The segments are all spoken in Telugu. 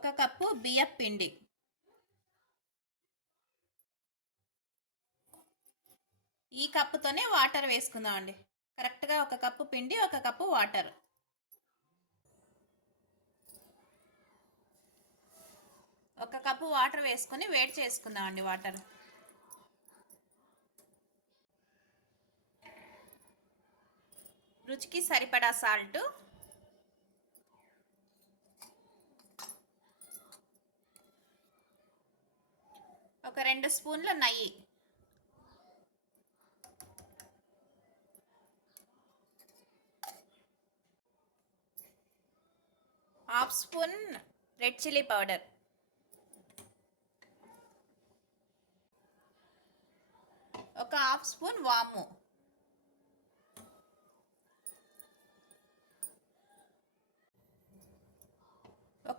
ఒక కప్పు బియ్యం పిండి. ఈ కప్పుతోనే వాటర్ వేసుకుందామండి కరెక్ట్గా ఒక కప్పు పిండి ఒక కప్పు వాటర్. ఒక కప్పు వాటర్ వేసుకొని వేడి చేసుకుందామండి వాటర్. రుచికి సరిపడా సాల్ట్ ఒక రెండు స్పూన్ల నెయ్యి. Half spoon red chilli powder. ఒక హాఫ్ స్పూన్ వాము.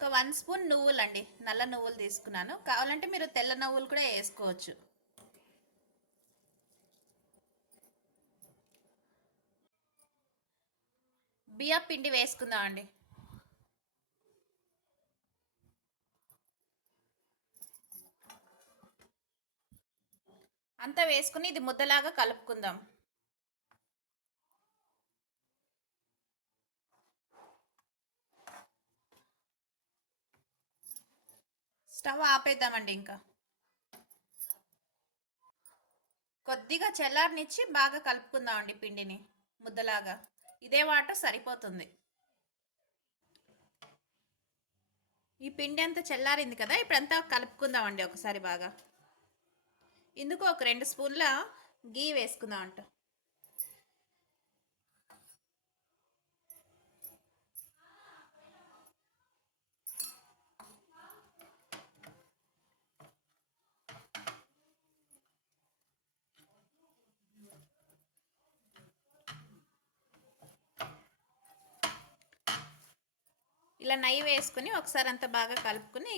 ఒక వన్ స్పూన్ నువ్వులు అండి నల్ల నువ్వులు తీసుకున్నాను. కావాలంటే మీరు తెల్ల నువ్వులు కూడా వేసుకోవచ్చు. బియ్య పిండి వేసుకుందాం అండి అంతా వేసుకుని ఇది ముద్దలాగా కలుపుకుందాం. స్టవ్ ఆపేద్దామండి ఇంకా. కొద్దిగా చల్లారనిచ్చి బాగా కలుపుకుందామండి పిండిని ముద్దలాగా. ఇదే వాటర్ సరిపోతుంది. ఈ పిండి అంతా చల్లారింది కదా ఇప్పుడంతా కలుపుకుందామండి ఒకసారి బాగా. ఇందుకు ఒక రెండు స్పూన్ల గీ వేసుకుందాం అంట ఇలా నెయ్యి వేసుకొని ఒకసారి అంతా బాగా కలుపుకొని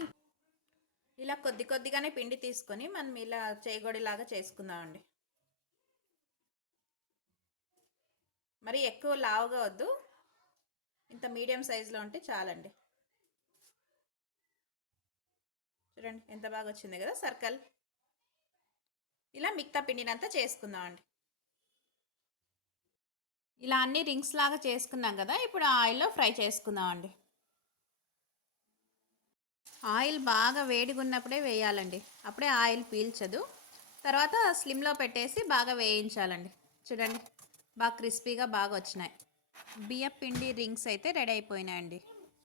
ఇలా కొద్ది కొద్దిగానే పిండి తీసుకొని మనం ఇలా చేయగొడిలాగా చేసుకుందామండి. మరి ఎక్కువ లావుగా వద్దు. ఇంత మీడియం సైజులో ఉంటే చాలండి. చూడండి ఎంత బాగా వచ్చింది కదా సర్కిల్. ఇలా మిగతా పిండినంతా చేసుకుందామండి. ఇలా అన్ని రింగ్స్ లాగా చేసుకున్నాం కదా ఇప్పుడు ఆయిల్లో ఫ్రై చేసుకుందామండి. ఆయిల్ బాగా వేడిగా ఉన్నప్పుడే వేయాలండి. అప్పుడే ఆయిల్ పీల్చదు. తర్వాత స్లిమ్లో పెట్టేసి బాగా వేయించాలండి. చూడండి బాగా క్రిస్పీగా బాగా వచ్చినాయి బియ్యం పిండి రింగ్స్ అయితే రెడీ అయిపోయినాయండి.